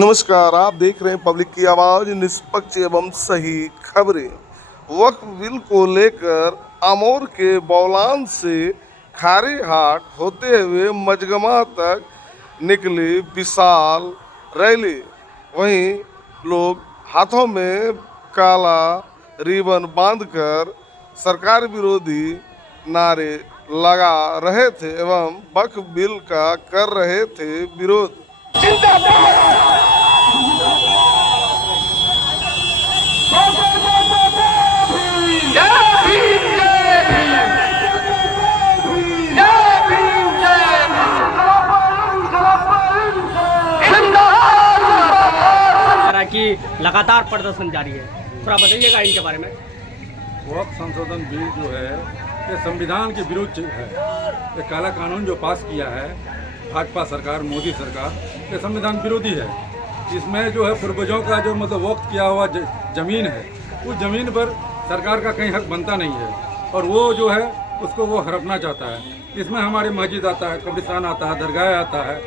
नमस्कार, आप देख रहे हैं पब्लिक की आवाज़, निष्पक्ष एवं सही खबरें। वक्फ बिल को लेकर अमौर के बौलान से खारी हाट होते हुए मजगमा तक निकली विशाल रैली। वहीं लोग हाथों में काला रिबन बांधकर सरकार विरोधी नारे लगा रहे थे एवं वक्फ बिल का कर रहे थे विरोध। कि लगातार प्रदर्शन जारी है, थोड़ा बताइएगा इनके बारे में। वक्फ संशोधन बिल जो है ये संविधान के विरुद्ध है। ये काला कानून जो पास किया है भाजपा सरकार, मोदी सरकार, ये संविधान विरोधी है। इसमें जो है पूर्वजों का जो मतलब वक्त किया हुआ जमीन है, उस जमीन पर सरकार का कहीं हक बनता नहीं है और वो जो है उसको वो हड़पना चाहता है। इसमें हमारी मस्जिद आता है, कब्रिस्तान आता है, दरगाह आता है,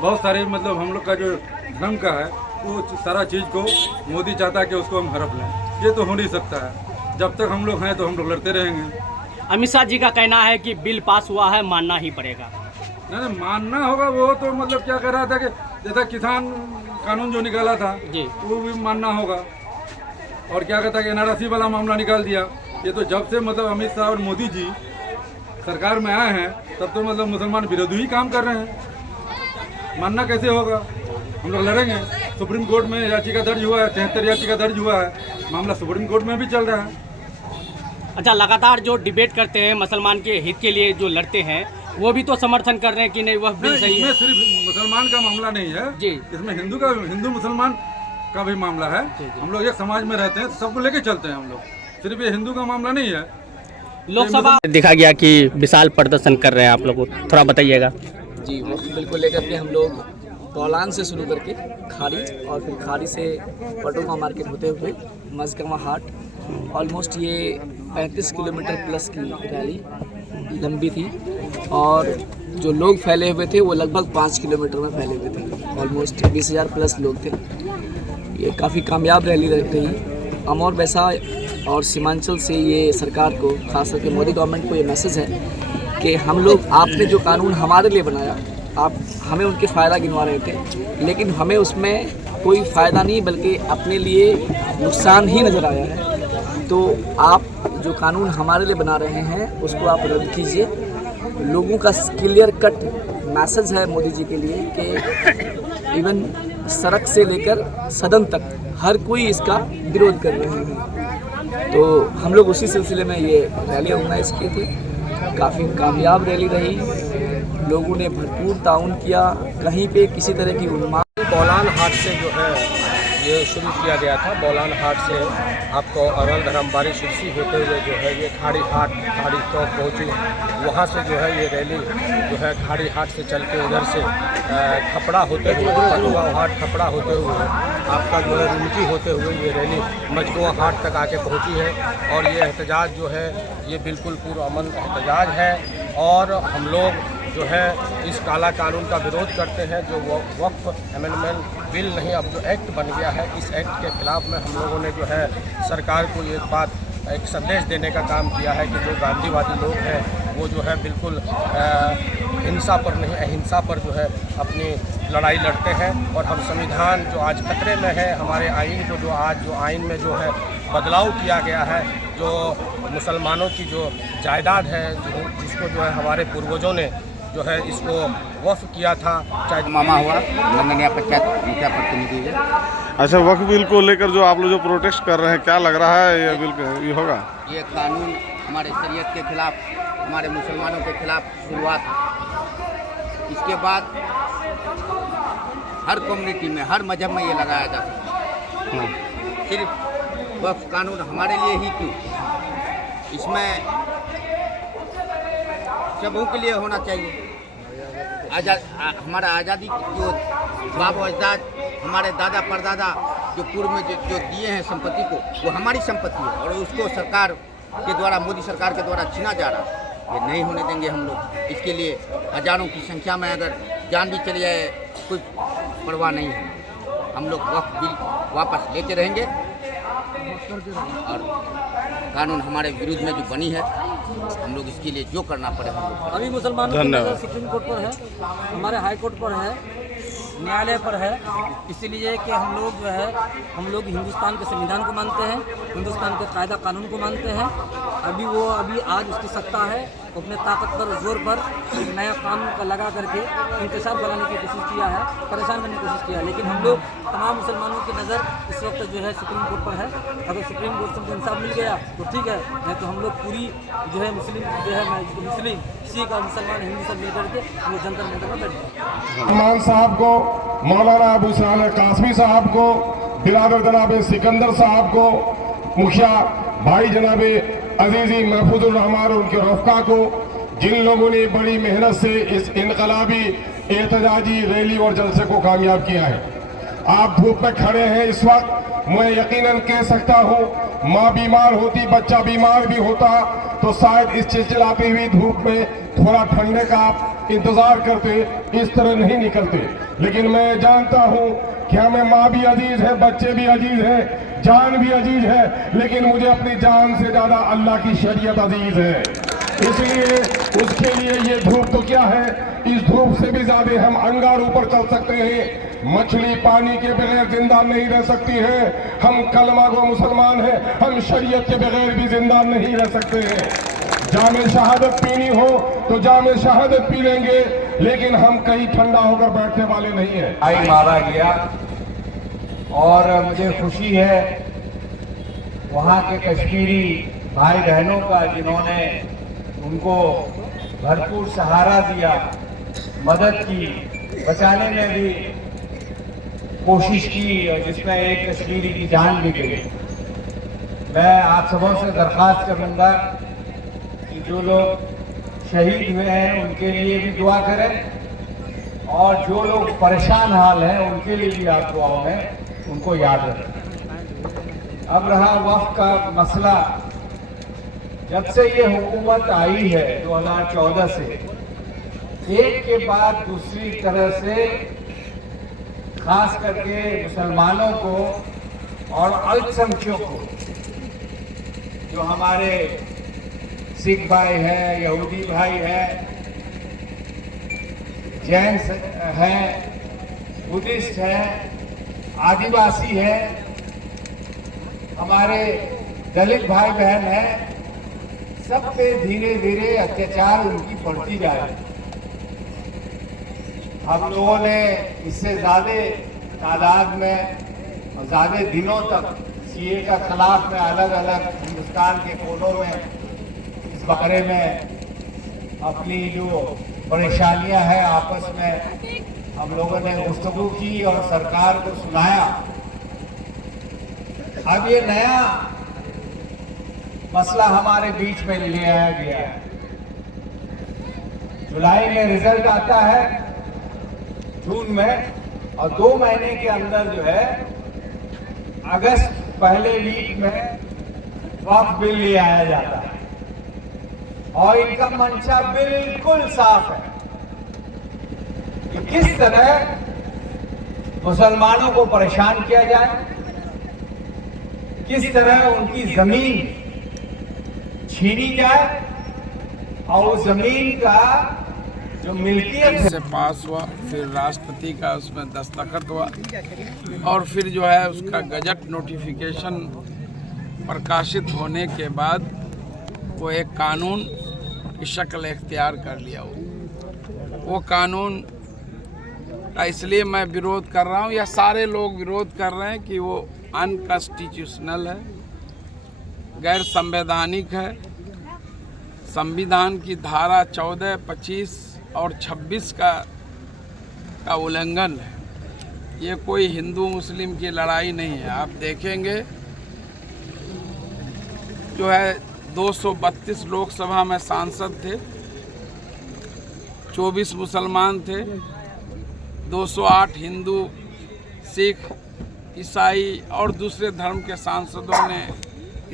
बहुत सारे मतलब हम लोग का जो धर्म का है वो सारा चीज़ को मोदी चाहता है कि उसको हम हड़प लें। ये तो हो नहीं सकता है। जब तक हम लोग हैं तो हम लोग लड़ते रहेंगे। अमित शाह जी का कहना है कि बिल पास हुआ है, मानना ही पड़ेगा। नहीं, मानना होगा। वो तो मतलब क्या कर रहा था कि जैसा किसान कानून जो निकाला था जी, वो भी मानना होगा। और क्या कहता है कि NRC वाला मामला निकाल दिया। ये तो जब से मतलब अमित शाह और मोदी जी सरकार में आए हैं तब तो मतलब मुसलमान विरोधी ही काम कर रहे हैं। मानना कैसे होगा? हम लोग लड़ेंगे। सुप्रीम कोर्ट में याचिका दर्ज हुआ है, 73 याचिका दर्ज हुआ है, मामला सुप्रीम कोर्ट में भी चल रहा है। अच्छा, लगातार जो डिबेट करते हैं, मुसलमान के हित के लिए जो लड़ते हैं, वो भी तो समर्थन कर रहे हैं कि नहीं वह बिल सही है। इसमें सिर्फ मुसलमान का मामला नहीं है जी, इसमें हिंदू मुसलमान का भी मामला है। हम लोग एक समाज में रहते हैं, सबको लेके चलते हैं हम लोग। सिर्फ ये हिंदू का मामला नहीं है। लोकसभा दिखा गया कि विशाल प्रदर्शन कर रहे हैं आप लोग, थोड़ा बताइएगा। जी, वक्त बिल को लेकर के हम लोग बौलान से शुरू करके खाड़ी और फिर खाड़ी से पटोमा मार्केट होते हुए मजगमा हाट, ऑलमोस्ट ये 35 किलोमीटर प्लस की रैली लंबी थी और जो लोग फैले हुए थे वो लगभग 5 किलोमीटर में फैले हुए थे। ऑलमोस्ट 20,000 प्लस लोग थे। ये काफ़ी कामयाब रैली रही। अमौर वैसा और सीमांचल से ये सरकार को, खास करके मोदी गवर्नमेंट को ये मैसेज है कि हम लोग, आपने जो कानून हमारे लिए बनाया, आप हमें उनके फ़ायदा गिनवा रहे थे, लेकिन हमें उसमें कोई फ़ायदा नहीं बल्कि अपने लिए नुकसान ही नज़र आया है। तो आप जो कानून हमारे लिए बना रहे हैं उसको आप रद्द कीजिए। लोगों का क्लियर कट मैसेज है मोदी जी के लिए कि इवन सड़क से लेकर सदन तक हर कोई इसका विरोध कर रहे हैं। तो हम लोग उसी सिलसिले में ये रैली ऑर्गेनाइज किए थे। काफ़ी कामयाब रैली रही, लोगों ने भरपूर ताउन किया। कहीं पे किसी तरह की उन्माद। बौलान हाट से जो है ये शुरू किया गया था। बौलान हाट से आपको अरल धर्मबाड़ी सिरसी होते हुए जो है ये खाड़ी हाट, खाड़ी चौक पहुँची। वहाँ से जो है ये रैली जो है खाड़ी हाट से चल के उधर से खपड़ा होते हुए, कटुआ हाट खपड़ा होते हुए आपका जो है रुमकी होते हुए ये रैली मजगुआ हाट तक आके पहुँची है। और ये एहतजाज जो है ये बिल्कुल पुरअमन एहतजाज है और हम लोग जो है इस काला कानून का विरोध करते हैं। जो वक्फ अमेंडमेंट बिल नहीं, अब जो एक्ट बन गया है, इस एक्ट के खिलाफ में हम लोगों ने जो है सरकार को एक संदेश देने का काम किया है कि जो गांधीवादी लोग हैं वो जो है बिल्कुल हिंसा पर नहीं, अहिंसा पर जो है अपनी लड़ाई लड़ते हैं। और हम संविधान जो आज खतरे में है, हमारे आइन को जो आइन में जो है बदलाव किया गया है, जो मुसलमानों की जो जायदाद है, जिसको जो है हमारे पूर्वजों ने जो है इसको वक्फ किया था, चाहे मामा हुआ लंगनिया पंचायत मुखिया प्रतिनिधि है। अच्छा, वक्फ बिल को लेकर जो आप लोग जो प्रोटेस्ट कर रहे हैं, क्या लग रहा है ये बिल ये होगा? ये कानून हमारे शरीयत के खिलाफ, हमारे मुसलमानों के खिलाफ शुरुआत है। इसके बाद हर कम्युनिटी में, हर मजहब में ये लगाया जा सकता है। सिर्फ वक्फ कानून हमारे लिए ही क्यों, इसमें सबों के लिए होना चाहिए। हमारा आज़ादी जो बाप अजदाद, हमारे दादा परदादा जो पूर्व में जो दिए हैं संपत्ति को, वो हमारी संपत्ति है और उसको सरकार के द्वारा, मोदी सरकार के द्वारा छीना जा रहा है। ये नहीं होने देंगे हम लोग। इसके लिए हज़ारों की संख्या में अगर जान भी चली जाए कोई परवाह नहीं है। हम लोग वक्फ बिल वापस लेते रहेंगे और कानून हमारे विरुद्ध में जो बनी है हम लोग इसके लिए जो करना पड़े हम लोग अभी मुसलमानों की नज़र सुप्रीम कोर्ट पर है, हमारे हाई कोर्ट पर है, न्यायालय पर है। इसीलिए कि हम लोग हिंदुस्तान के संविधान को मानते हैं, हिंदुस्तान के कायदा कानून को मानते हैं। अभी आज उसकी सत्ता है, अपने ताकत पर जोर पर एक नया कानून का लगा करके इंकशाफ बनाने की कोशिश किया है, परेशान करने की कोशिश किया है। लेकिन हम लोग तमाम मुसलमानों की नज़र इस वक्त जो है सुप्रीम कोर्ट पर है। अगर सुप्रीम कोर्ट से हमको इंसाफ मिल गया तो ठीक है, नहीं तो हम लोग पूरी जो है मुस्लिम सिख और मुसलमान हिंदू सब मिल करके हम लोग जंतर मंतर में बैठ गए। रहमान साहब को, मौलाना अबू सलाह कासमी साहब को, बिरादर जनाब सिकंदर साहब को, मुखिया भाई जनाब अजीजी महफूजुर रहमान और उनके रफ़का को, जिन लोगों ने बड़ी मेहनत से इस इनकलाबी एहतजाजी रैली और जलसे को कामयाब किया है। आप धूप में खड़े हैं इस वक्त, मैं यकीनन कह सकता हूँ माँ बीमार होती, बच्चा बीमार भी होता तो शायद इस चिलचिलाती हुई धूप में थोड़ा ठंडे का आप इंतजार करते, इस तरह नहीं निकलते। लेकिन मैं जानता हूँ कि हमें माँ भी अजीज है, बच्चे भी अजीज है, जान भी अजीज है, लेकिन मुझे अपनी जान से ज्यादा अल्लाह की शरीयत अजीज है। इसलिए उसके लिए ये धूप तो क्या है, इस धूप से भी ज्यादा हम अंगारों पर चल सकते हैं। मछली पानी के बगैर जिंदा नहीं रह सकती है। हम कलमा गो मुसलमान हैं, हम शरीयत के बगैर भी जिंदा नहीं रह सकते हैं। जामे शहादत पीनी हो तो जामे शहादत पी लेंगे, लेकिन हम कहीं ठंडा होकर बैठने वाले नहीं हैं। भाई मारा गया और मुझे खुशी है वहाँ के कश्मीरी भाई बहनों का, जिन्होंने उनको भरपूर सहारा दिया, मदद की, बचाने में भी कोशिश की, जिसमें एक कश्मीरी की जान भी गई। मैं आप सबों से दरख्वास्त करूँगा कि जो लोग शहीद हुए हैं उनके लिए भी दुआ करें और जो लोग परेशान हाल हैं उनके लिए भी आप दुआओं में उनको याद रखें। अब रहा वक्फ का मसला, जब से ये हुकूमत आई है 2014 से, एक के बाद दूसरी तरह से खास करके मुसलमानों को और अल्पसंख्यकों को, जो हमारे सिख भाई हैं, यहूदी भाई हैं, जैन हैं, बुद्धिस्ट हैं, आदिवासी हैं, हमारे दलित भाई बहन हैं, सब पे धीरे धीरे अत्याचार उनकी बढ़ती जा रही है। हम लोगों ने इससे ज़्यादा तादाद में और ज़्यादा दिनों तक सीए का खिलाफ में अलग अलग हिंदुस्तान के कोनों में इस बारे में अपनी जो परेशानियां हैं आपस में हम लोगों ने गुफ्तगू की और सरकार को सुनाया। अब ये नया मसला हमारे बीच में ले आया गया है। जुलाई में रिजल्ट आता है, जून में, और 2 महीने के अंदर जो है अगस्त पहले वीक में वक्फ बिल ले आया जाता है। और इनका मंशा बिल्कुल साफ है कि किस तरह मुसलमानों को परेशान किया जाए, किस तरह उनकी जमीन छीनी जाए और उस जमीन का जो मिल्कियत से पास हुआ, फिर राष्ट्रपति का उसमें दस्तखत हुआ और फिर जो है उसका गजट नोटिफिकेशन प्रकाशित होने के बाद वो एक कानून की शक्ल इख्तियार कर लिया। वो कानून का इसलिए मैं विरोध कर रहा हूँ, या सारे लोग विरोध कर रहे हैं कि वो अनकॉन्स्टिट्यूशनल है, गैर संवैधानिक है। संविधान की धारा 14, 25 और 26 का उल्लंघन है। ये कोई हिंदू मुस्लिम की लड़ाई नहीं है। आप देखेंगे जो है 232 लोकसभा में सांसद थे, 24 मुसलमान थे, 208 हिंदू, सिख, ईसाई और दूसरे धर्म के सांसदों ने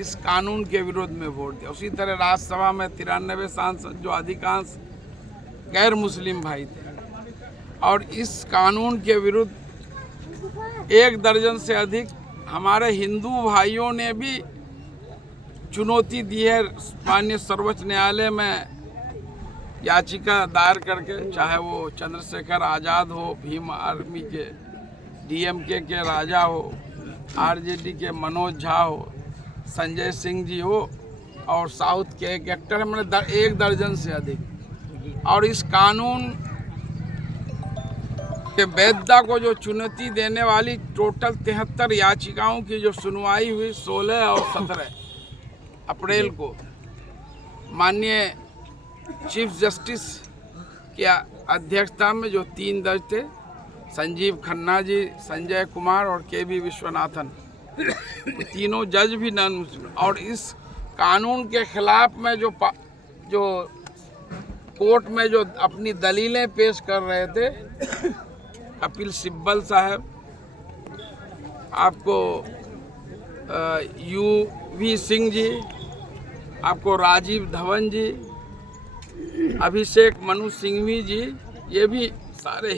इस कानून के विरोध में वोट दिया। उसी तरह राज्यसभा में 93 सांसद, जो अधिकांश गैर मुस्लिम भाई थे। और इस कानून के विरुद्ध 1 दर्जन से अधिक हमारे हिंदू भाइयों ने भी चुनौती दी है माननीय सर्वोच्च न्यायालय में याचिका दायर करके, चाहे वो चंद्रशेखर आज़ाद हो, भीम आर्मी के डीएमके के राजा हो, आरजेडी के मनोज झा हो, संजय सिंह जी हो और साउथ के एक एक्टर है, मैंने 1 दर्जन से अधिक। और इस कानून के वैधता को जो चुनौती देने वाली टोटल 73 याचिकाओं की जो सुनवाई हुई 16 और 17 अप्रैल को माननीय चीफ जस्टिस की अध्यक्षता में जो 3 जज थे, संजीव खन्ना जी, संजय कुमार और के.बी. विश्वनाथन, तीनों जज भी नॉन मुस्लिम, और इस कानून के खिलाफ में जो कोर्ट में जो अपनी दलीलें पेश कर रहे थे, कपिल सिब्बल साहब, आपको U.V. सिंह जी, आपको राजीव धवन जी, अभिषेक मनु सिंघवी जी, ये भी सारे